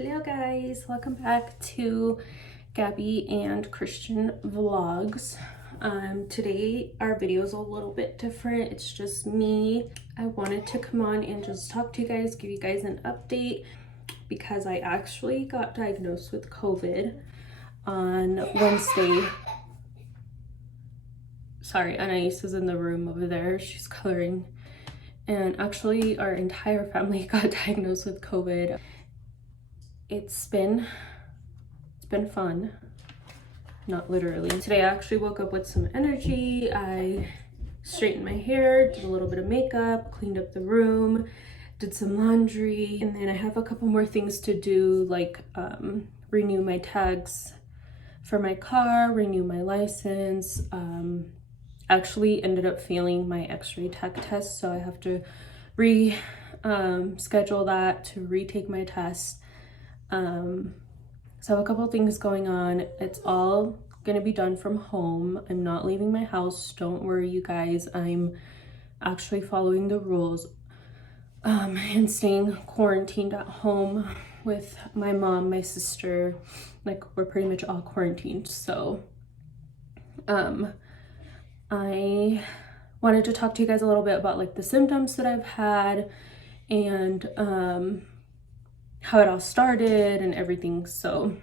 Hello guys, welcome back to Gabby and Christian vlogs. Today our video is a little bit different. It's just me. I wanted to come on and just talk to you guys, give you guys an update because I actually got diagnosed with COVID on Wednesday. Sorry, Anais is in the room over there. She's coloring. And actually our entire family got diagnosed with COVID. It's been fun, not literally. Today I actually woke up with some energy. I straightened my hair, did a little bit of makeup, cleaned up the room, did some laundry, and then I have a couple more things to do, like renew my tags for my car, renew my license. Actually ended up failing my x-ray tech test, so I have to schedule that to retake my test. So I have a couple of things going on. It's all gonna be done from home. I'm not leaving my house. Don't worry, you guys. I'm actually following the rules and staying quarantined at home with my mom, my sister. Like, we're pretty much all quarantined. So I wanted to talk to you guys a little bit about like the symptoms that I've had and how it all started and everything. So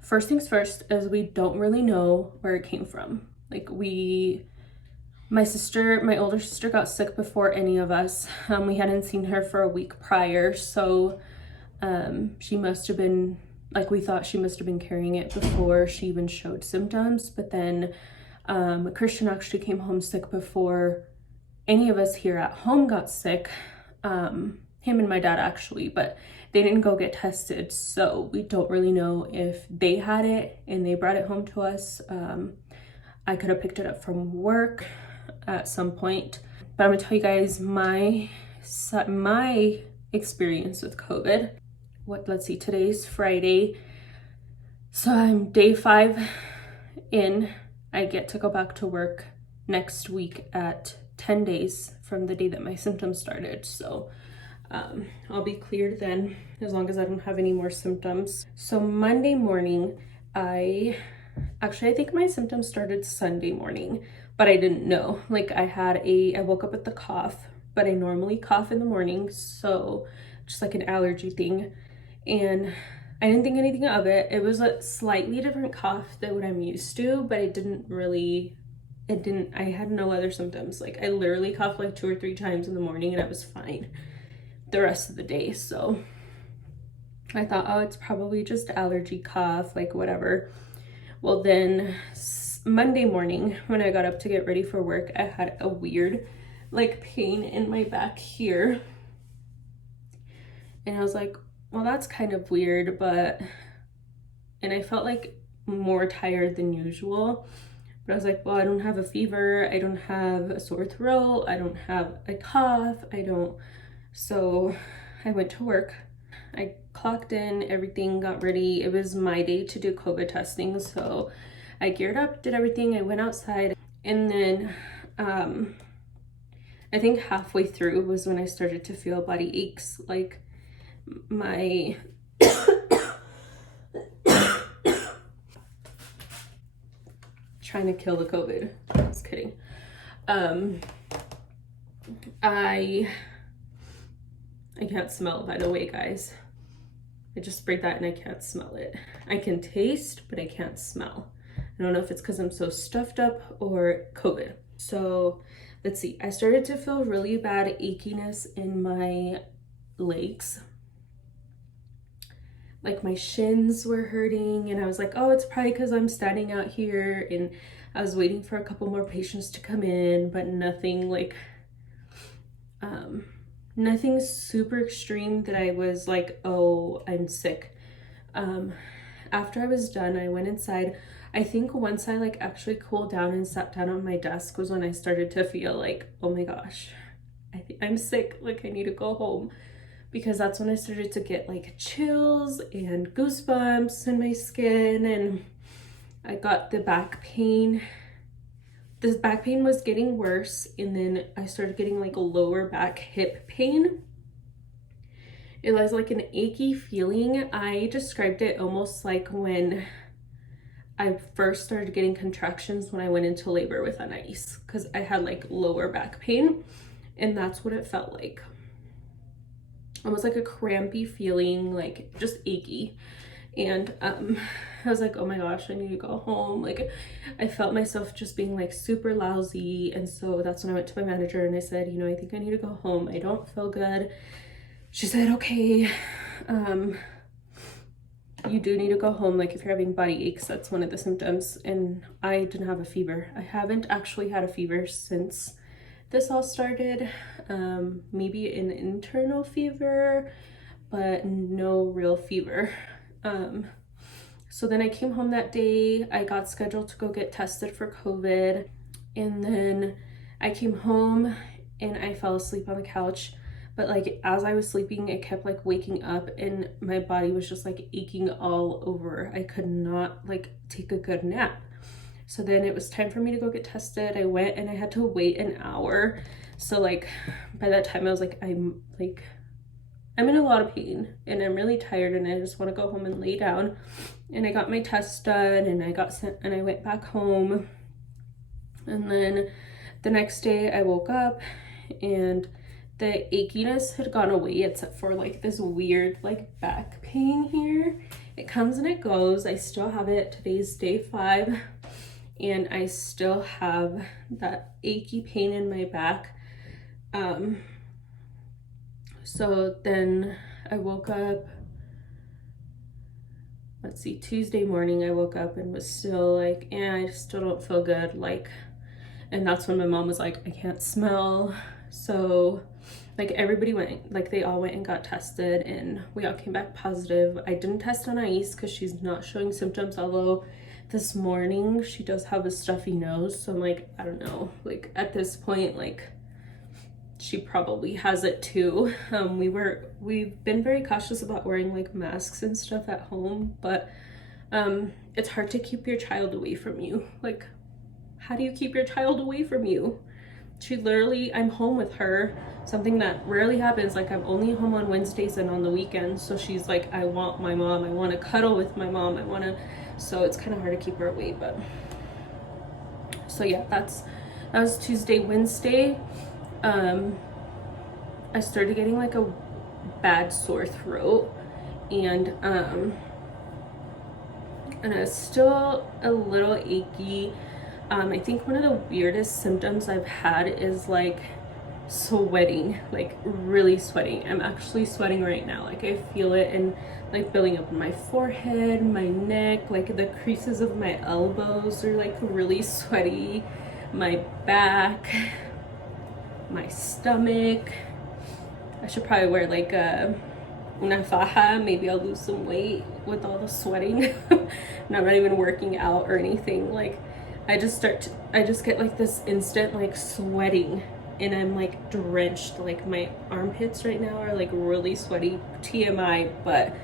first things first is we don't really know where it came from. Like my older sister got sick before any of us. We hadn't seen her for a week prior. So she must have been, like, we thought she must have been carrying it before she even showed symptoms. But then Christian actually came home sick before any of us here at home got sick. Him and my dad actually, but they didn't go get tested, so we don't really know if they had it and they brought it home to us. I could have picked it up from work at some point, but I'm gonna tell you guys my experience with COVID. Let's see, today's Friday, so I'm day 5 in. I get to go back to work next week at 10 days from the day that my symptoms started, so I'll be cleared then, as long as I don't have any more symptoms. So Monday morning, I think my symptoms started Sunday morning, but I didn't know. Like, I woke up with the cough, but I normally cough in the morning, so just like an allergy thing. And I didn't think anything of it. It was a slightly different cough than what I'm used to, but I had no other symptoms. Like, I literally coughed like 2 or 3 times in the morning and I was fine the rest of the day. So I thought, oh, it's probably just allergy cough, like whatever. Well, then Monday morning when I got up to get ready for work, I had a weird like pain in my back here. And I was like, well, that's kind of weird, and I felt like more tired than usual. But I was like, well, I don't have a fever, I don't have a sore throat, I don't have a cough, so I went to work. I clocked in, everything, got ready. It was my day to do COVID testing, so I geared up, did everything. I went outside, and then I think halfway through was when I started to feel body aches. Like, my trying to kill the COVID. Just kidding. I can't smell, by the way, guys. I just sprayed that and I can't smell it. I can taste, but I can't smell. I don't know if it's because I'm so stuffed up or COVID. So let's see. I started to feel really bad achiness in my legs. Like, my shins were hurting, and I was like, oh, it's probably because I'm standing out here. And I was waiting for a couple more patients to come in, but nothing like nothing super extreme that I was like, oh, I'm sick. After I was done, I went inside. I think once I like actually cooled down and sat down on my desk was when I started to feel like, oh my gosh, I think I'm sick, like I need to go home. Because that's when I started to get like chills and goosebumps in my skin, and I got the back pain. The back pain was getting worse, and then I started getting like a lower back hip pain. It was like an achy feeling. I described it almost like when I first started getting contractions when I went into labor with Anais, because I had like lower back pain, and that's what it felt like. Almost like a crampy feeling, like just achy. And I was like, oh my gosh, I need to go home. Like, I felt myself just being like super lousy. And so that's when I went to my manager and I said, you know, I think I need to go home. I don't feel good. She said, okay, you do need to go home. Like, if you're having body aches, that's one of the symptoms. And I didn't have a fever. I haven't actually had a fever since this all started. Maybe an internal fever, but no real fever. So then I came home that day. I got scheduled to go get tested for COVID. And then I came home and I fell asleep on the couch. But like, as I was sleeping, I kept like waking up and my body was just like aching all over. I could not like take a good nap. So then it was time for me to go get tested. I went and I had to wait an hour. So like, by that time I was like, I'm in a lot of pain and I'm really tired and I just want to go home and lay down. And I got my test done and I got sent and I went back home. And then the next day I woke up and the achiness had gone away except for like this weird like back pain here. It comes and it goes. I still have it. Today's day 5 and I still have that achy pain in my back. So then I woke up, let's see, Tuesday morning I woke up and was still like, I still don't feel good. Like, and that's when my mom was like, I can't smell. So like everybody went, like they all went and got tested and we all came back positive. I didn't test on Anais because she's not showing symptoms, although this morning she does have a stuffy nose. So I'm like, I don't know, like at this point, like she probably has it too. We've been very cautious about wearing like masks and stuff at home, but it's hard to keep your child away from you. Like, how do you keep your child away from you? She literally, I'm home with her, something that rarely happens. Like, I'm only home on Wednesdays and on the weekends. So she's like, I want my mom. I want to cuddle with my mom. So it's kind of hard to keep her away. But so yeah, that was Tuesday. Wednesday, I started getting like a bad sore throat and it's still a little achy. I think one of the weirdest symptoms I've had is like sweating, like really sweating. I'm actually sweating right now. Like I feel it and like building up in my forehead, my neck, like the creases of my elbows are like really sweaty, my back, my stomach. I should probably wear like una faja. Maybe I'll lose some weight with all the sweating. And I'm not even working out or anything. Like I just get like this instant like sweating and I'm like drenched. Like my armpits right now are like really sweaty, TMI, but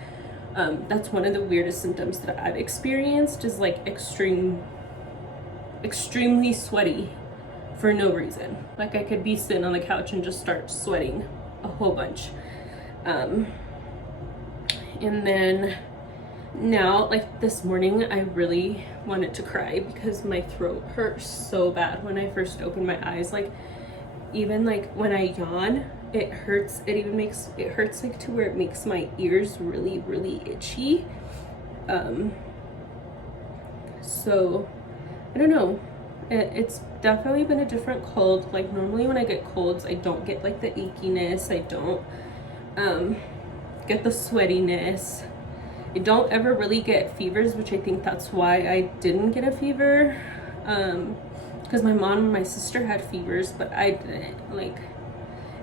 that's one of the weirdest symptoms that I've experienced is like extremely sweaty for no reason. Like I could be sitting on the couch and just start sweating a whole bunch. And then now, like this morning, I really wanted to cry because my throat hurt so bad when I first opened my eyes. Like even like when I yawn, it hurts. It hurts like to where it makes my ears really, really itchy. So I don't know. It's definitely been a different cold. Like normally when I get colds, I don't get like the achiness. I don't get the sweatiness. I don't ever really get fevers, which I think that's why I didn't get a fever. Because my mom and my sister had fevers, but I didn't. Like,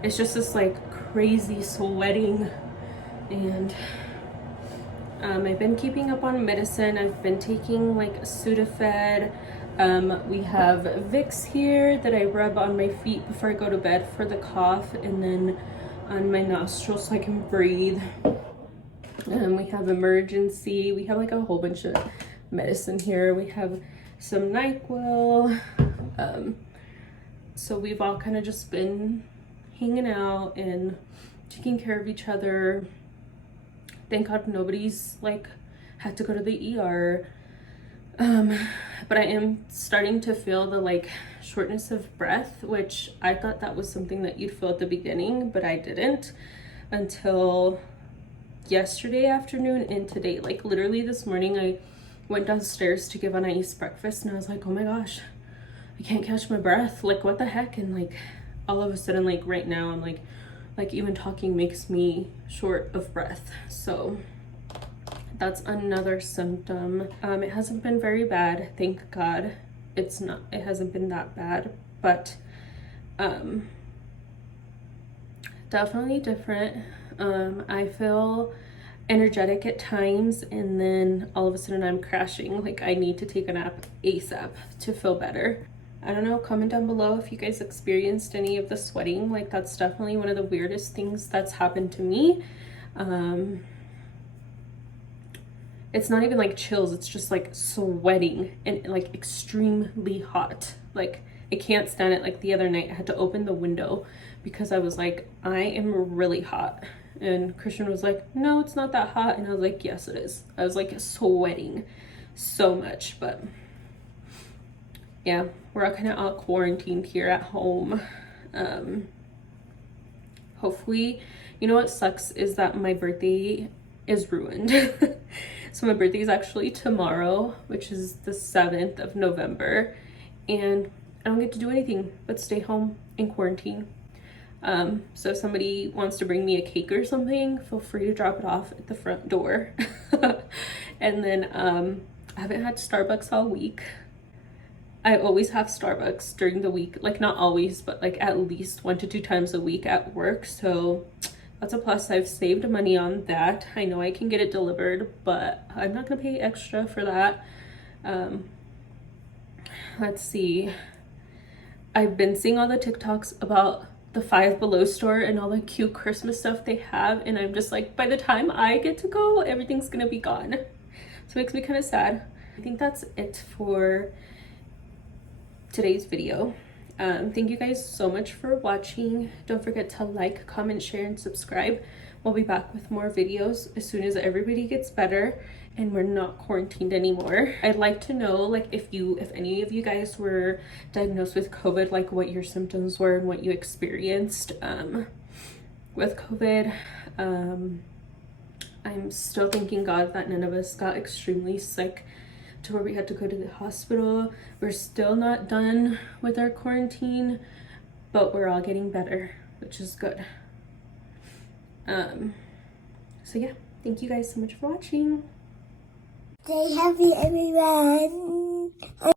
it's just this like crazy sweating. And I've been keeping up on medicine. I've been taking like Sudafed. We have Vicks here that I rub on my feet before I go to bed for the cough, and then on my nostrils so I can breathe. We have Emergency. We have like a whole bunch of medicine here. We have some NyQuil. So we've all kind of just been hanging out and taking care of each other. thank God nobody's like had to go to the ER. But I am starting to feel the like shortness of breath, which I thought that was something that you'd feel at the beginning, but I didn't until yesterday afternoon and today. Like literally this morning I went downstairs to give Anais breakfast and I was like, oh my gosh, I can't catch my breath, like what the heck. And like all of a sudden, like right now I'm like even talking makes me short of breath. So that's another symptom. It hasn't been very bad, thank God. It hasn't been that bad, but definitely different. I feel energetic at times and then all of a sudden I'm crashing. Like I need to take a nap ASAP to feel better. I don't know, comment down below if you guys experienced any of the sweating. Like that's definitely one of the weirdest things that's happened to me. It's not even like chills, it's just like sweating and like extremely hot. Like I can't stand it. Like the other night I had to open the window because I was like, I am really hot. And Christian was like, no, it's not that hot. And I was like, yes, it is. I was like sweating so much, but yeah, we're all kind of all quarantined here at home. Hopefully, you know what sucks is that my birthday is ruined. So my birthday is actually tomorrow, which is the 7th of November. And I don't get to do anything but stay home and quarantine. So if somebody wants to bring me a cake or something, feel free to drop it off at the front door. And then I haven't had Starbucks all week. I always have Starbucks during the week, like not always, but like at least 1 to 2 times a week at work. So that's a plus. I've saved money on that. I know I can get it delivered, but I'm not gonna pay extra for that. Let's see. I've been seeing all the TikToks about the Five Below store and all the cute Christmas stuff they have, and I'm just like, by the time I get to go, everything's gonna be gone. So it makes me kind of sad. I think that's it for today's video. Thank you guys so much for watching. Don't forget to like, comment, share, and subscribe. We'll be back with more videos as soon as everybody gets better and we're not quarantined anymore. I'd like to know, like, if any of you guys were diagnosed with COVID, like what your symptoms were and what you experienced with COVID. I'm still thanking God that none of us got extremely sick to where we had to go to the hospital. We're still not done with our quarantine, but we're all getting better, which is good. So yeah, thank you guys so much for watching. Stay happy, everyone.